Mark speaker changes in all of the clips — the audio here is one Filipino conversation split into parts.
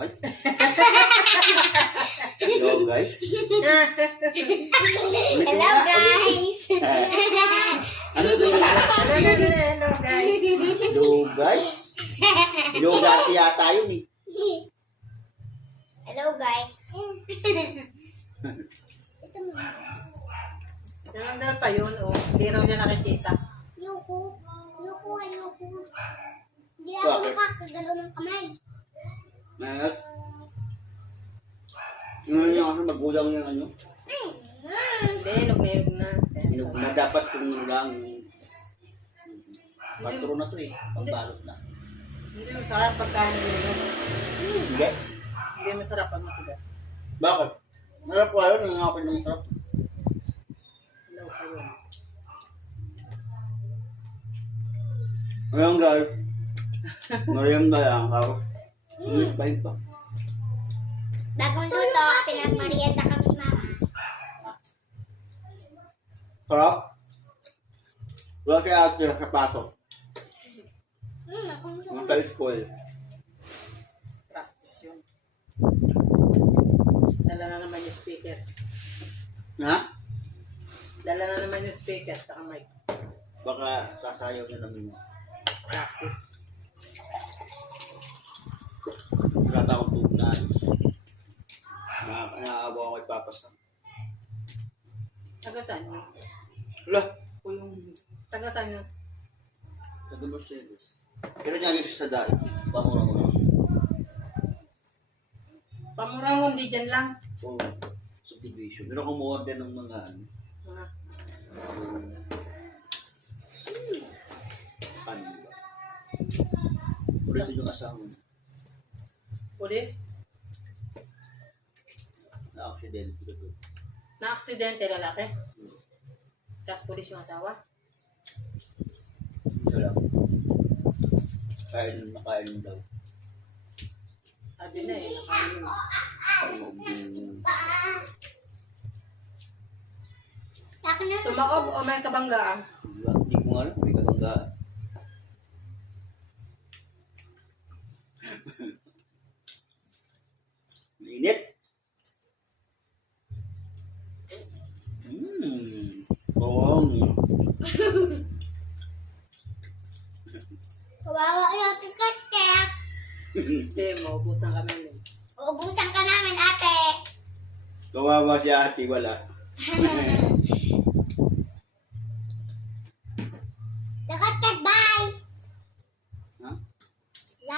Speaker 1: Ay. Hello guys.
Speaker 2: Hello guys.
Speaker 1: Ano to yun?
Speaker 3: Hello guys.
Speaker 1: Hello guys. Hello guys yata yun eh.
Speaker 2: Hello guys. Ito mo.
Speaker 3: Nalanggal pa yun, oh. Hindi raw niya nakikita.
Speaker 2: Ayoko. Hindi ako
Speaker 1: Bakit?
Speaker 2: makakagalaw ng kamay.
Speaker 1: Mayat. Ano niya kasi magulang yung ano.
Speaker 3: Hindi, nag-ngayon na.
Speaker 1: Inog na dapat kung lang. Patro na to eh. Pambalot na.
Speaker 3: Hindi masarap pagkain yun.
Speaker 1: Hindi.
Speaker 3: Hindi masarap pag matigas.
Speaker 1: Bakit? Marap ko ayaw. Nangangapin ng sarap.
Speaker 3: Hello pa yun.
Speaker 1: Ngayon guys. Mariam na lang ako. Bye pa.
Speaker 2: Bagong luto, pinagmarienda kami ni Mama.
Speaker 1: Sarap. Wala kaya ate sa pasok. Mga sa school.
Speaker 3: Practice yun. Dala na naman yung speaker.
Speaker 1: Ha?
Speaker 3: Dala na naman yung speaker, saka mic.
Speaker 1: Baka sasayaw na namin.
Speaker 3: Practice.
Speaker 1: Wala akong tubig na ayos. Naaawa ako kay Papas.
Speaker 3: Taga-saan yun?
Speaker 1: Wala. O yung
Speaker 3: Taga-saan yun?
Speaker 1: taga Mercedes. Pero niya ayos sa dahil. Pamura-mura.
Speaker 3: Pamurangon, di dyan lang.
Speaker 1: O subdivision. Pero kung mo-order ng mga ano.
Speaker 3: Mga
Speaker 1: Paano ba? Ulit yung asawa.
Speaker 3: pulis.
Speaker 1: Na-accident.
Speaker 3: Na-aksidente lalaki. Tapos pulis yung asawa.
Speaker 1: Isa lang. Nakain daw.
Speaker 3: Sabi na eh, nakain. Tumaob o may kabanggaan?
Speaker 1: Hindi ko nga alam. May katanggaan. Mainit. Bawang.
Speaker 2: Kawawa yung tikat kaya.
Speaker 3: Hindi, maubusan kami nun.
Speaker 2: Uubusan ka namin, ate.
Speaker 1: Kawawa si ate, wala.
Speaker 2: Tikat, bye.
Speaker 1: Ha?
Speaker 2: La.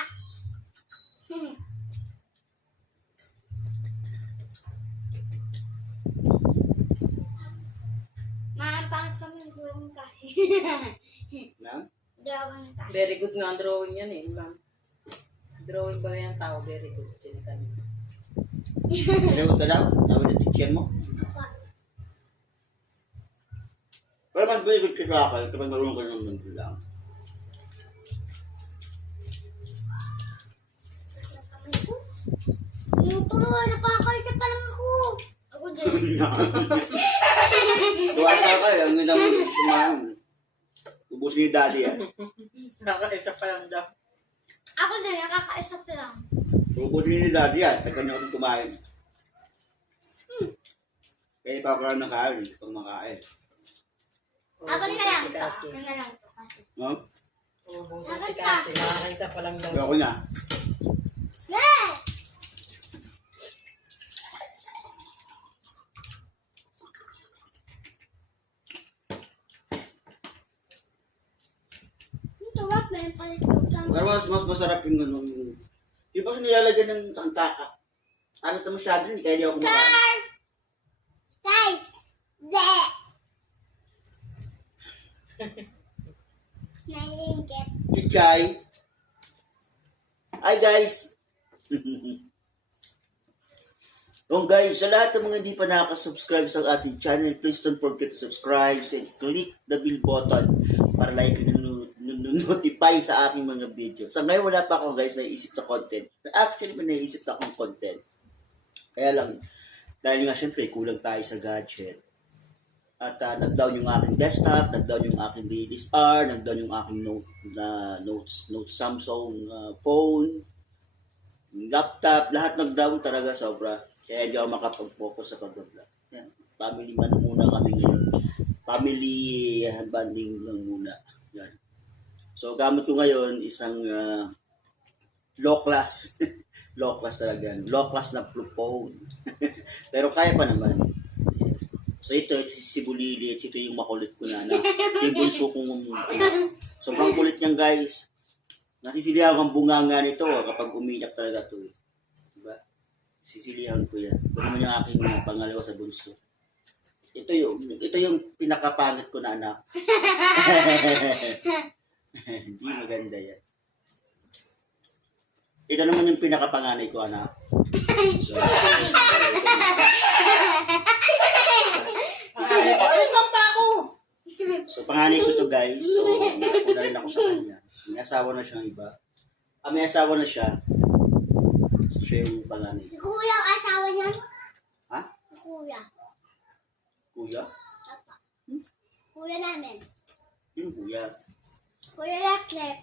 Speaker 2: Pangit kami ng drawing kasi.
Speaker 1: Lang?
Speaker 2: Drawing kasi.
Speaker 3: Very good nga ang drawing yan eh, ma'am. Drawing ba yung tao? Very good. Chinikan.
Speaker 1: Ano mo talaw? Tawag na teacher mo? Pero mas very good ka sa akin kapag marunong ka ng mundo lang.
Speaker 2: Tuloy, nakakaita pa lang ako. Ako din.
Speaker 1: Tuwa ka kayo, ang ganda mo sumahan. Ubus ni daddy yan.
Speaker 3: Nakakaisa pa lang daw.
Speaker 2: Ako din, nakakaisa pa lang.
Speaker 1: Ubus ni daddy yan, taga niya akong kumain. Kaya pa ako ng kain, pag makain.
Speaker 2: Ako na lang
Speaker 3: Si
Speaker 2: to.
Speaker 3: Cassie.
Speaker 2: Ako na lang to kasi.
Speaker 1: No?
Speaker 3: Ubusan si Cassie. Nakakaisa pa lang daw.
Speaker 1: Pero ako na.
Speaker 2: Hey! Ito ba? Meron pala ito.
Speaker 1: Pero mas masarap yung ganun. Di ba kasi nilalagyan ng tangkaka? Ano ito masyado rin, kaya di ako kumakain.
Speaker 2: Tay! De! Naiingit.
Speaker 1: Chichay! Hi guys! Oh guys, sa lahat ng mga hindi pa nakaka-subscribe sa ating channel, please don't forget to subscribe and click the bell button para like and notify sa aking mga video. Sa ngayon wala pa ako guys naiisip na content. Actually may naiisip na akong content. Kaya lang, dahil nga syempre kulang tayo sa gadget. At nag-down yung aking desktop, nag-down yung aking DSLR, nag-down yung aking notes Samsung phone. laptop, lahat nag-down talaga sobra. Kaya hindi ako makapag-focus sa pag-vlog. Yan. Family man muna kami ngayon. Family bonding lang muna. Yan. So gamit ko ngayon isang low class. Low class talaga. Low class na phone. Pero kaya pa naman. So ito, si Bulilit, ito yung makulit ko na anak. Ito yung bunso kong sobrang kulit niyan guys. Nasisilihan ang bunganga nito kapag umiyak talaga ito. Diba? Sisilihan ko yan. Ito naman yung aking pangalawa sa bunso. Ito yung pinakapangit ko na anak. Hindi maganda yan. Ito naman yung pinakapanganay ko anak. So, so panganay ko to guys. So, nakuha rin ako sa kanya. May asawa na siyang iba. May asawa na siya. So, siya yung panganay.
Speaker 2: Kuya, asawa niyan?
Speaker 1: Ha?
Speaker 2: Kuya.
Speaker 1: Kuya?
Speaker 2: Papa. Kuya namin.
Speaker 1: Yung kuya.
Speaker 2: Kuya Laklet.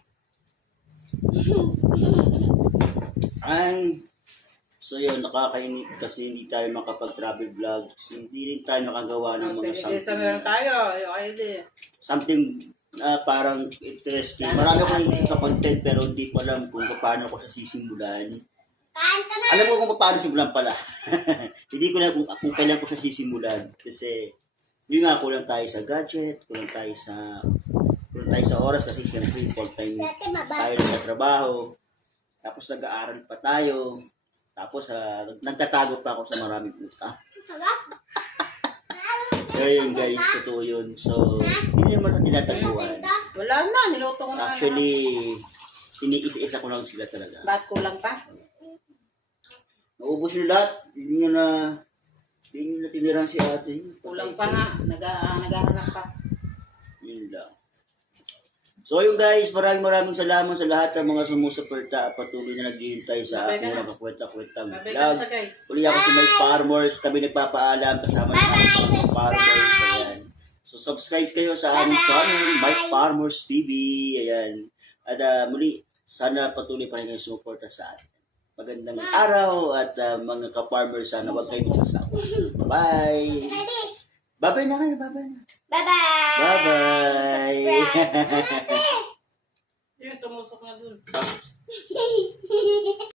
Speaker 1: Ay, so yun, nakakainit kasi hindi tayo makapag-travel vlog. Hindi rin tayo nakagawa ng mga
Speaker 3: Pinag-isa na lang tayo.
Speaker 1: something parang interesting. Marami akong naisip na content pero hindi ko alam kung paano ko siya sisimulan.
Speaker 2: Kanta na.
Speaker 1: Alam ko kung paano simulan pala. Hindi ko alam kung kailan ko siya sisimulan. Kasi, yun nga, kulang tayo sa gadget, kulang tayo sa oras kasi siyempre full time
Speaker 2: Dati mababa.
Speaker 1: tayo nagtatrabaho. Tapos nag-aaral pa tayo. Tapos nagtatago pa ako sa maraming utang.
Speaker 2: Sarap.
Speaker 1: Ayun guys, totoo yun. So, hindi naman na tinataguan.
Speaker 3: Wala na, niluto ko na.
Speaker 1: Actually, iniisa-isa ko lang sila talaga.
Speaker 3: Ba't kulang pa?
Speaker 1: Naubos nyo lahat. Hindi nyo na tinirang si ate.
Speaker 3: Kulang pa nga. Naghahanap pa.
Speaker 1: Yun lang. So yun guys, maraming salamat sa lahat ng mga sumusuporta at patuloy na naghihintay sa
Speaker 3: Babay ka
Speaker 1: aking
Speaker 3: na.
Speaker 1: mga kwenta-kwentang
Speaker 3: Babay
Speaker 1: vlog.
Speaker 3: ka sa guys.
Speaker 1: Uli ako si Mike Farmers, kami nagpapaalam kasama ng
Speaker 2: Bye-bye,
Speaker 1: mga farmers. Ayan. So subscribe kayo sa aming channel, Mike Farmers TV. Ayan. At muli, sana patuloy pa rin kayo sumuporta sa atin. Magandang araw at mga ka-farmers, sana huwag kayo magsasawa. Bye-bye!
Speaker 2: Ready?
Speaker 1: Bye-bye na kayo, bye-bye na.
Speaker 2: Bye-bye.
Speaker 1: Bye-bye!
Speaker 2: Subscribe.
Speaker 3: Yung tumusok na dun.